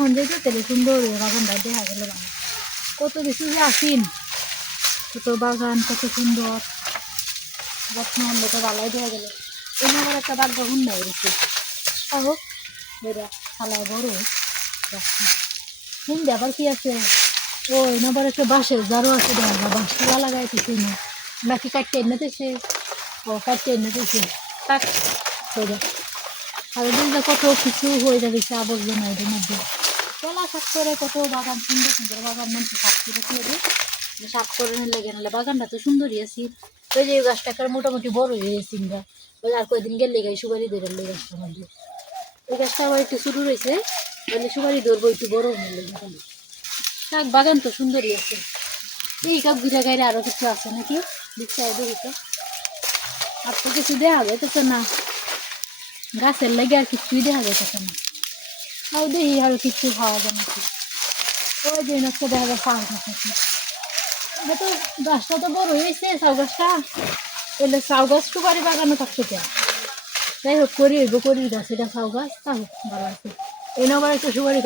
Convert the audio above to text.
তখন যেত তাহলে সুন্দর বাগানটা দেখা গেল না কত কিছু যে আসিন কত বাগান কত সুন্দর যত্ন হলে তো ভালোই দেখা গেল এই আমার একটা বাগ বাগান নাই রয়েছে হোক বেরা খালায় বড় শুন আবার কি আছে ওই নাম্বার একটা বাঁশের জারও আছে দেখা বাঁশ তোলা লাগাইতেছে না নাকি কাটতে এনেতেছে ও কাটতে এনেতেছে কাট হয়ে আর দিনটা কত কিছু হয়ে যাবে আবর্জনা এদের মধ্যে তোলা সাফ করে কত বাগান সুন্দর সুন্দর বাগান মানুষ সাফ করে দিয়ে সাফ করে লেগে নিলে বাগানটা তো সুন্দরই আছি ওই যে গাছটাকার মোটামুটি বড় হয়েছি আমরা ওই আর কয়েকদিন গেলে গাই সুপারি ধরে এই গাছটার মধ্যে ওই গাছটা আবার একটু শুরু রয়েছে তাহলে সুপারি ধরবো একটু বড় হলে থাক বাগান তো সুন্দরই আছে এই কাপ গুজা গাইরে আরো কিছু আছে নাকি দেখতে দেখি তো আর তো কিছু দেওয়া যাইতেছে না গাছের লাগে আর কিছুই দেখা যাইতেছে না তাও দেখি আর কিছু খাওয়া যায় নাকি ওই যে নষ্ট দেখা যায় শাক গাছ আছে তো গাছটা তো বড় হয়েছে শাক গাছটা এলে শাক গাছ সুপারি বাগানো থাকতে চায় যাই হোক করি হইব করি গাছ এটা শাক গাছ তাও ভালো আছে এই নাম্বার একটা সুপারি